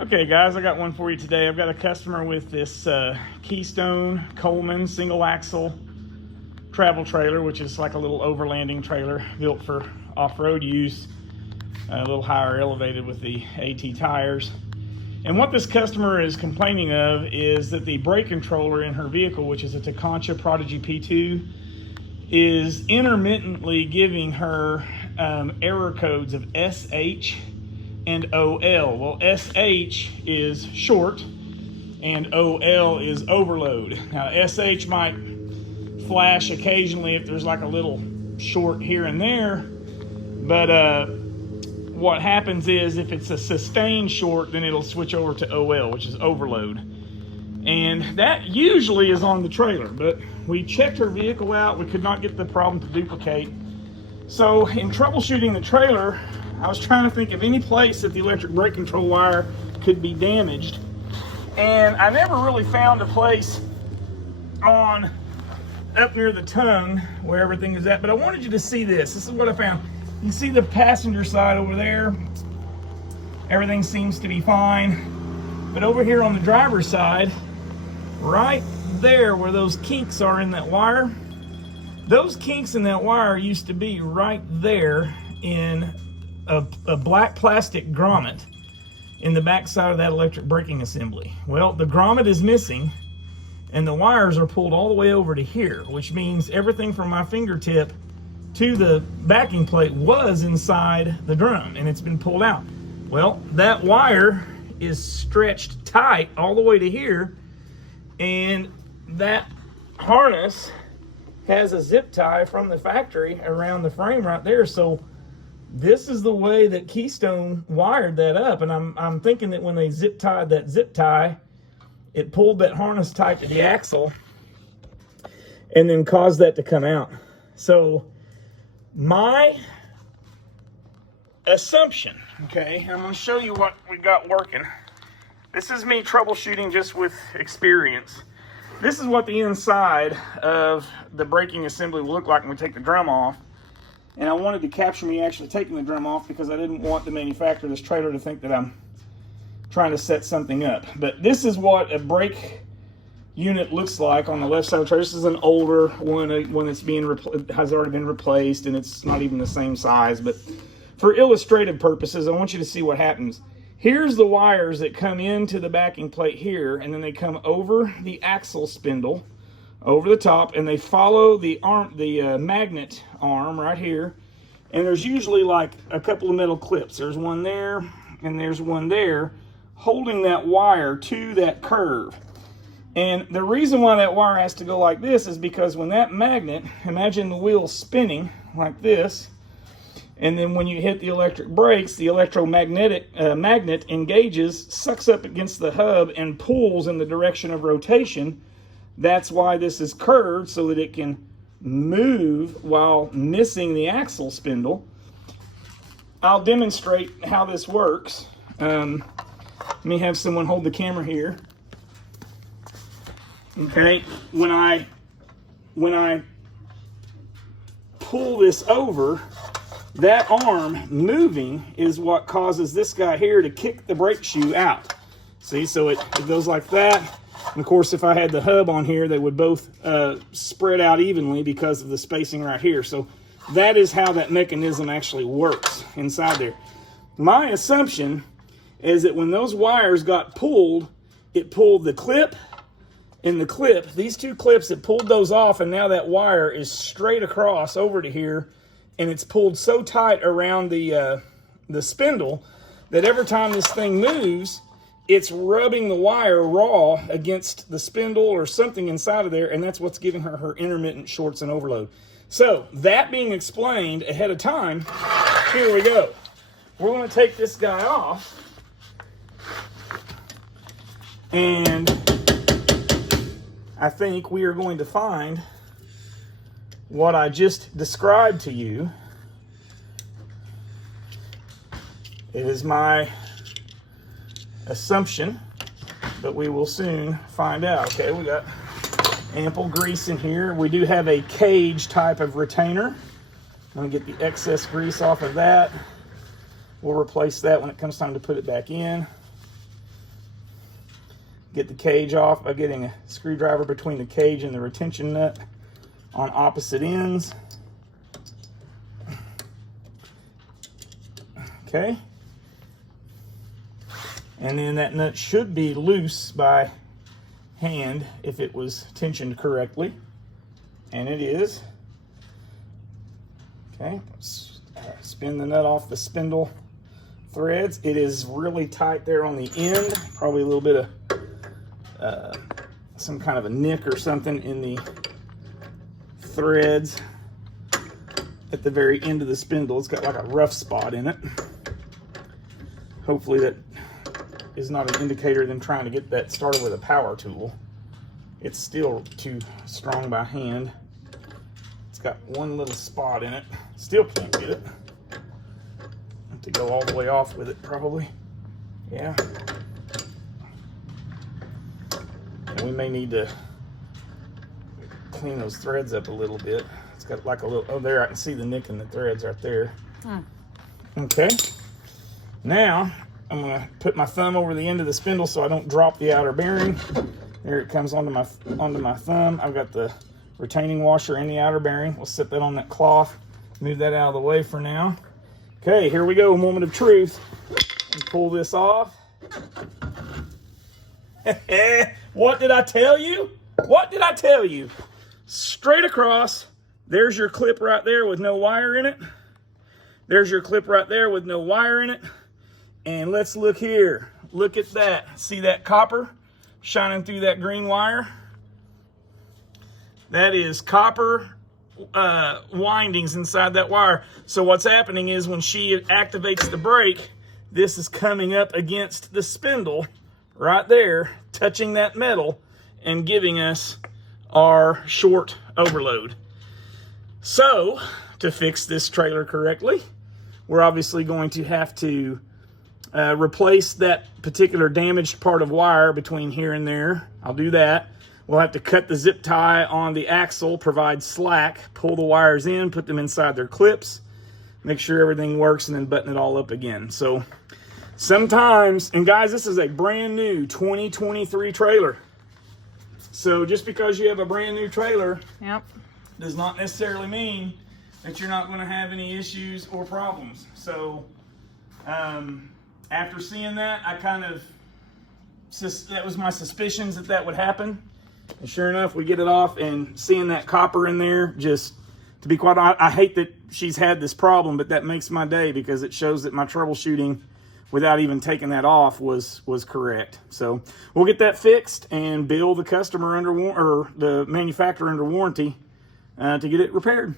Okay guys, I got one for you today. I've got a customer with this Keystone Coleman single axle travel trailer, which is like a little overlanding trailer built for off-road use, a little higher elevated with the AT tires. And what this customer is complaining of is that the brake controller in her vehicle, which is a Prodigy P2, is intermittently giving her error codes of SH and OL. Well, SH is short and OL is overload. Now, SH might flash occasionally if there's like a little short here and there, but what happens is if it's a sustained short, then it'll switch over to OL, which is overload. And that usually is on the trailer, but we checked her vehicle out. We could not get the problem to duplicate. So in troubleshooting the trailer, I was trying to think of any place that the electric brake control wire could be damaged. And I never really found a place up near the tongue where everything is at, but I wanted you to see this. This is what I found. You see the passenger side over there, everything seems to be fine. But over here on the driver's side, right there where those kinks are in that wire, those kinks in that wire used to be right there in a black plastic grommet in the back side of that electric braking assembly. Well, the grommet is missing and the wires are pulled all the way over to here, which means everything from my fingertip to the backing plate was inside the drum and it's been pulled out. Well, that wire is stretched tight all the way to here, and that harness has a zip tie from the factory around the frame right there. So this is the way that Keystone wired that up, and I'm thinking that when they zip tied that zip tie, it pulled that harness tight to the axle and then caused that to come out. So my assumption, okay, I'm going to show you what we got working. This is me troubleshooting just with experience. This is what the inside of the braking assembly will look like when we take the drum off. And I wanted to capture me actually taking the drum off because I didn't want the manufacturer of this trailer to think that I'm trying to set something up. But this is what a brake unit looks like on the left side of the trailer. This is an older one that's has already been replaced, and it's not even the same size. But for illustrative purposes, I want you to see what happens. Here's the wires that come into the backing plate here, and then they come over the axle spindle, over the top, and they follow the magnet arm right here. And there's usually like a couple of metal clips. There's one there, and there's one there, holding that wire to that curve. And the reason why that wire has to go like this is because when that magnet, imagine the wheel spinning like this, and then when you hit the electric brakes, the electromagnetic magnet engages, sucks up against the hub, and pulls in the direction of rotation. That's why this is curved, so that it can move while missing the axle spindle. I'll demonstrate how this works. Let me have someone hold the camera here. Okay, when I pull this over, that arm moving is what causes this guy here to kick the brake shoe out. See, so it goes like that. And of course, if I had the hub on here, they would both spread out evenly because of the spacing right here. So that is how that mechanism actually works inside there. My assumption is that when those wires got pulled, it pulled the clip and the clip. These two clips, it pulled those off, and now that wire is straight across over to here, and it's pulled so tight around the spindle that every time this thing moves, it's rubbing the wire raw against the spindle or something inside of there, and that's what's giving her intermittent shorts and overload. So, that being explained ahead of time, here we go. We're going to take this guy off, and I think we are going to find what I just described to you. It is my assumption, but we will soon find out. Okay, we got ample grease in here. We do have a cage type of retainer. I'm going to get the excess grease off of that. We'll replace that when it comes time to put it back in. get the cage off by getting a screwdriver between the cage and the retention nut on opposite ends. Okay. And then that nut should be loose by hand if it was tensioned correctly. And it is. Okay, spin the nut off the spindle threads. It is really tight there on the end. Probably a little bit of some kind of a nick or something in the threads at the very end of the spindle. It's got like a rough spot in it. Hopefully that is not an indicator of them trying to get that started with a power tool. It's still too strong by hand. It's got one little spot in it. Still can't get it. Have to go all the way off with it probably. Yeah. And we may need to clean those threads up a little bit. It's got like a little, oh there, I can see the nick in the threads right there. Okay. Now, I'm gonna put my thumb over the end of the spindle so I don't drop the outer bearing. There it comes onto my thumb. I've got the retaining washer and the outer bearing. We'll set that on that cloth. Move that out of the way for now. Okay, here we go, moment of truth. And pull this off. What did I tell you? What did I tell you? Straight across. There's your clip right there with no wire in it. There's your clip right there with no wire in it. And let's look here. Look at that. See that copper shining through that green wire? That is copper windings inside that wire. So what's happening is when she activates the brake, this is coming up against the spindle right there, touching that metal and giving us our short overload. So to fix this trailer correctly, we're obviously going to have to replace that particular damaged part of wire between here and there. I'll do that. We'll have to cut the zip tie on the axle, provide slack, pull the wires in, put them inside their clips, make sure everything works, and then button it all up again. So sometimes, and guys, this is a brand new 2023 trailer. So just because you have a brand new trailer, does not necessarily mean that you're not going to have any issues or problems. So after seeing that, I kind of, that was my suspicions that that would happen. And sure enough, we get it off, and seeing that copper in there, just to be quite honest, I hate that she's had this problem, but that makes my day because it shows that my troubleshooting without even taking that off was correct. So we'll get that fixed and bill the customer under or the manufacturer under warranty to get it repaired.